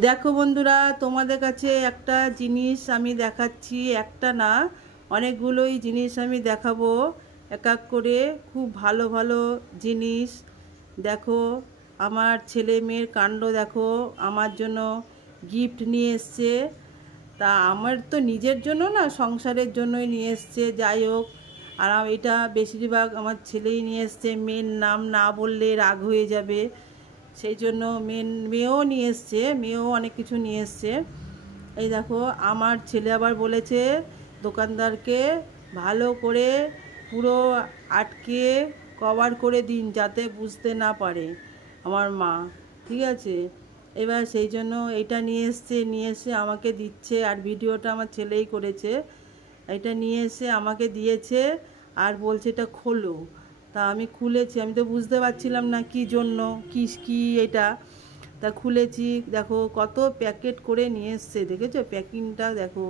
দেখো বন্ধুরা, তোমাদের কাছে একটা জিনিস আমি দেখাচ্ছি। একটা না, অনেকগুলোই জিনিস আমি দেখাবো এক এক করে। খুব ভালো ভালো জিনিস। দেখো, আমার ছেলে মেয়ের কাণ্ড দেখো। আমার জন্য গিফট নিয়ে এসছে। তা আমার তো নিজের জন্য না, সংসারের জন্যই নিয়ে এসছে। যাই হোক, আর এটা বেশিরভাগ আমার ছেলেই নিয়ে এসছে। মেয়ের নাম না বললে রাগ হয়ে যাবে, সেই জন্য মেয়েও নিয়ে এসছে। মেয়েও অনেক কিছু নিয়ে এসছে। এই দেখো, আমার ছেলে আবার বলেছে দোকানদারকে ভালো করে পুরো আটকে কভার করে দিন, যাতে বুঝতে না পারে আমার মা। ঠিক আছে, এবার সেই জন্য এটা নিয়ে এসে আমাকে দিচ্ছে। আর ভিডিওটা আমার ছেলেই করেছে। এটা নিয়ে এসে আমাকে দিয়েছে আর বলছে এটা খোলো। তা আমি খুলেছি। আমি তো বুঝতে পারছিলাম না কি জন্য, কি এটা। তা খুলেছি, দেখো কত প্যাকেট করে নিয়ে এসছে। দেখেছো প্যাকিংটা? দেখো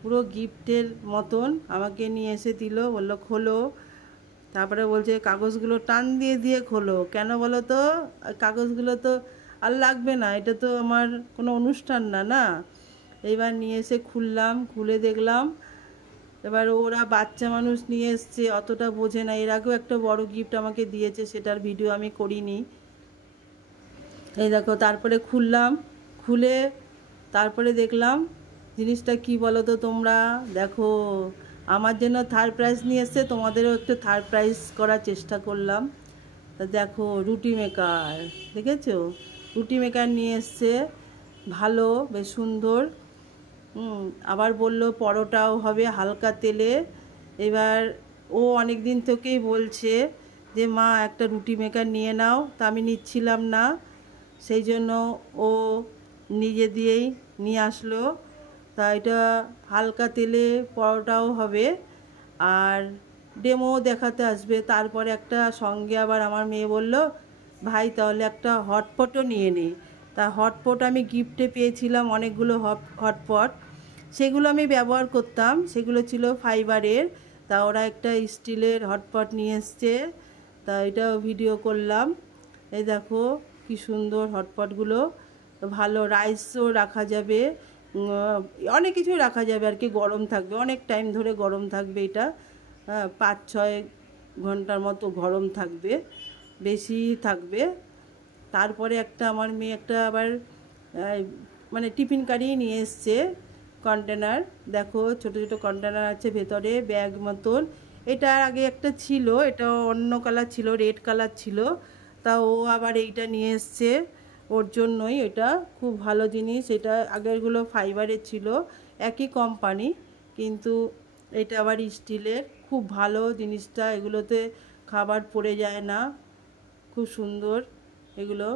পুরো গিফটের মতন আমাকে নিয়ে এসে দিল, বললো খোলো। তারপরে বলছে কাগজগুলো টান দিয়ে দিয়ে খোলো। কেন বলো তো? কাগজগুলো তো আর লাগবে না, এটা তো আমার কোনো অনুষ্ঠান না, না। এইবার নিয়ে এসে খুললাম, খুলে দেখলাম। এবার ওরা বাচ্চা মানুষ নিয়ে এসছে, অতটা বোঝে না। এর আগেও একটা বড় গিফট আমাকে দিয়েছে, সেটার ভিডিও আমি করিনি। এই দেখো, তারপরে খুললাম। খুলে তারপরে দেখলাম জিনিসটা কি বলো তো তোমরা? দেখো, আমার জন্য থার্ড প্রাইজ নিয়ে এসছে, তোমাদেরও একটু থার্ড প্রাইজ করার চেষ্টা করলাম। তা দেখো, রুটি মেকার। দেখেছো? রুটি মেকার নিয়ে এসছে, ভালো, বেশ সুন্দর। আবার বলল পরোটাও হবে হালকা তেলে। এবার ও অনেক দিন থেকেই বলছে যে মা একটা রুটি মেকার নিয়ে নাও। তা আমি নিচ্ছিলাম না, সেই জন্য ও নিজে দিয়েই নিয়ে আসলো। তা এটা হালকা তেলে পরোটাও হবে আর ডেমো দেখাতে আসবে। তারপরে একটা সঙ্গে আবার আমার মেয়ে বলল, ভাই তাহলে একটা হটপটও নিয়ে নে। তা হটপট আমি গিফটে পেয়েছিলাম অনেকগুলো হটপট। সেগুলো আমি ব্যবহার করতাম, সেগুলো ছিল ফাইবারের। তা ওরা একটা স্টিলের হটপট নিয়ে এসছে, তা এটাও ভিডিও করলাম। এই দেখো কি সুন্দর হটপটগুলো। ভালো রাইসও রাখা যাবে, অনেক কিছু রাখা যাবে আর কি। গরম থাকবে, অনেক টাইম ধরে গরম থাকবে এটা। 5-6 ঘন্টার মতো গরম থাকবে, বেশি থাকবে। তারপরে একটা আমার মেয়ে একটা আবার মানে টিফিন কারিয়ে নিয়ে এসছে, কন্টেনার। দেখো ছোট ছোট কন্টেনার আছে ভেতরে, ব্যাগ মতন। এটার আগে একটা ছিল, এটা অন্য কালার ছিল, রেড কালার ছিল। তা ও আবার এইটা নিয়ে এসছে, ওর জন্যই। এটা খুব ভালো জিনিস। এটা আগেরগুলো ফাইবারের ছিল, একই কোম্পানি, কিন্তু এটা আবার স্টিলের। খুব ভালো জিনিসটা, এগুলোতে খাবার পড়ে যায় না, খুব সুন্দর এগুলো।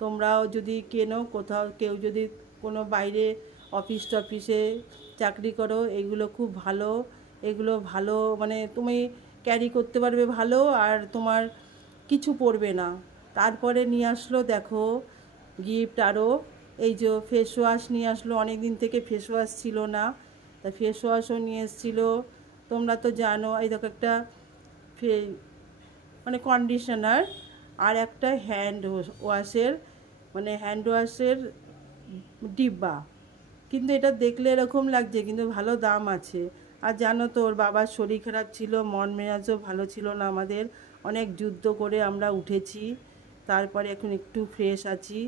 তোমরাও যদি কেনো, কোথাও কেউ যদি কোনো বাইরে অফিস টফিসে চাকরি করো, এগুলো খুব ভালো। এগুলো ভালো, মানে তুমি ক্যারি করতে পারবে ভালো, আর তোমার কিছু পড়বে না। তারপরে নিয়ে আসলো দেখো গিফট আরও। এই যে ফেস ওয়াশ নিয়ে আসলো, অনেক দিন থেকে ফেস ওয়াশ ছিল না, তা ফেস ওয়াশও নিয়ে এসেছিলো। তোমরা তো জানো। এই দেখো একটা মানে কন্ডিশনার, আর একটা হ্যান্ড ওয়াশের ডিব্বা। কিন্তু এটা দেখলে এরকম লাগছে, কিন্তু ভালো দাম আছে। আর জানো তো ওর বাবার শরীর খারাপ ছিল, মন মেজাজও ভালো ছিল না আমাদের। অনেক যুদ্ধ করে আমরা উঠেছি, তারপরে এখন একটু ফ্রেশ আছি।